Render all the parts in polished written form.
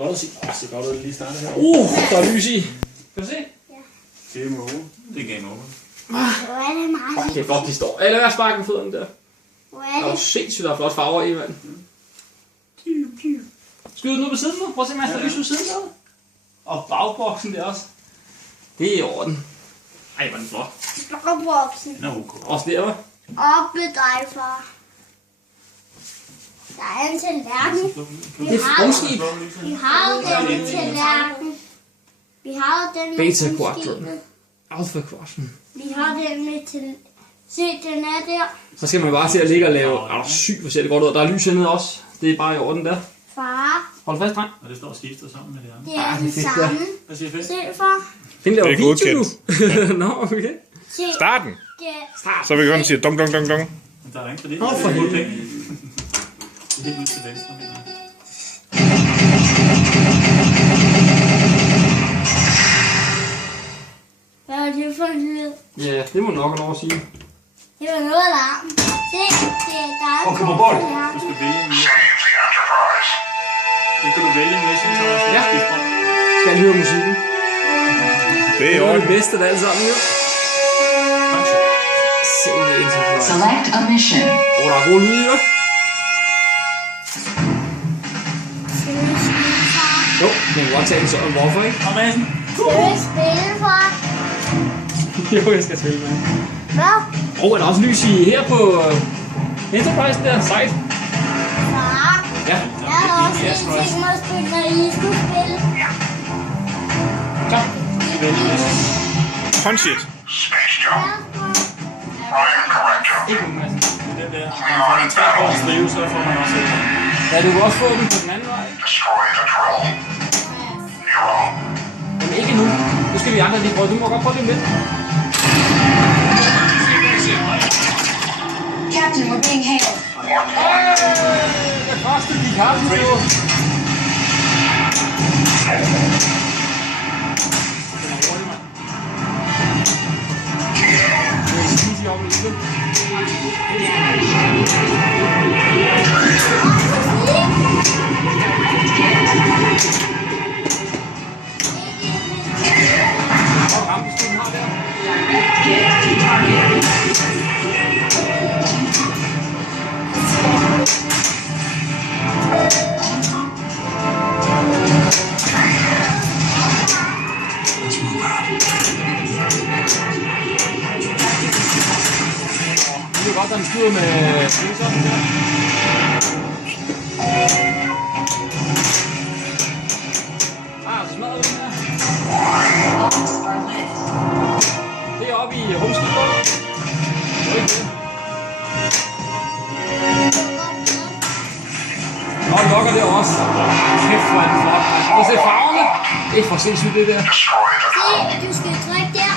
Godt at se. Det er godt at lige starte her. Der er lys i. Kan du se? Det er mål. Det er game over. Hvor er det meget. Det er flot, de står. Lad være sparken fødderne der. Hvor Der er er jo det? sindssygt, der er flot farver i, mand. Skyder den ud på siden nu? Prøv at se, man har lys på siden der. Og bagboksen der også. Det er i orden. Ej, hvor er den flot. Blåboksen. Den er ok. Også der, hva'? Op med dig, far. Der er en tallerken. Det er rumskib. Vi har jo den med tallerken. Vi har jo den med Beta rumskibet. Quattro. Alpha Quattro. Vi har den med til... Se, den er der. Så skal man bare til at ligge og lave... Er der sygt, hvor ser det godt ud. Der er lys hernede også. Det er bare i orden der. Far, Hold fast, dreng. Og det står og skifter sammen med det andet. det er Ah, det er den fedt, samme. Hvad siger Finn? Se, far. Den laver Det er video nu. godkendt. Nå, okay. Se, Starten. det Så vil vi godt sige dong, dong, dong, dong. Men der er ikke for det. Nå, for helvede. Det er helt ud til venstre. mener jeg. hvad var det for en lyd? Ja, det må nok have lov at sige. Det var noget alarm. Se, der er Okay, på bold. Du skal vælge en mission. Det kan du vælge en mission, så Ja. skifter. Skal jeg høre musikken? Det er Det i er orden. det bedste af det alt sammen, jo. Kanskje. Se det Enterprise. Select a mission. Der er god lyd, jo. Jo, men godt tage en sådan. Hvorfor ikke? Kom Madsen. Skal vi spille, far? Jo, jeg skal spille med. Hvad? Er der også lys i her på Enterprise der? Sejt. Far, Ja. jeg har også en ting med at spille, når I skulle spille. Klar. Vælge mission. Punch it. Ikke nogen masse. Det er den der. Når man får en 3 år at skrive, så får man også et. Ja, du kan også få dem på den anden vej. Men ikke nu. Nu skal vi andre lige prøve. Du må godt prøve det lidt. Captain, we're being hailed. Det første gik hardt nu. Det er godt, at den skyder med sådan der. Så smadrer den her. Bombs are lit. Det er oppe i rumskibet. Det er ikke det. Og lokker det også. Kæft, hvor er den flot. Og se farverne. Det er for sindssygt det der. Se, du skal trykke der.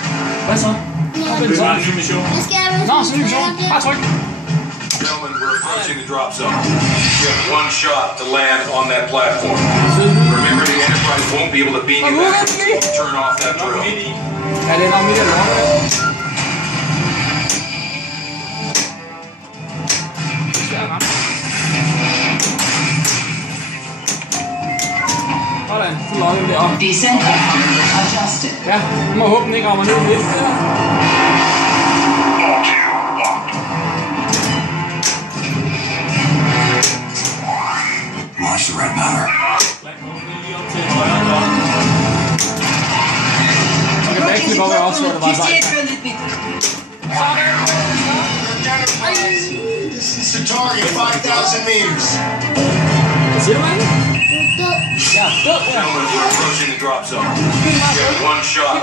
Hvad så? Det er en mission. Jeg skal have Nå, så er det bare tryk. Gentlemen, we're approaching the drop zone. You have one shot to land on that platform. Remember, the Enterprise won't be able to beam you back until you turn off that Nok drill. midt i. Ja, det er nok midt i lokker. Det er svært at ramme. Sådan, så lokker vi det op. Descent adjusted. Ja, nu må håbe, den ikke rammer ned i midten der. Launch the red matter. Black Hole lige op til højre der. Okay, backflip op er også, hvor det var sejt. This is the target, 5,000 meters. Hvad siger du, mand? Du er død. Ja, død, ja. Gentlemen, we're approaching the drop zone. You have one shot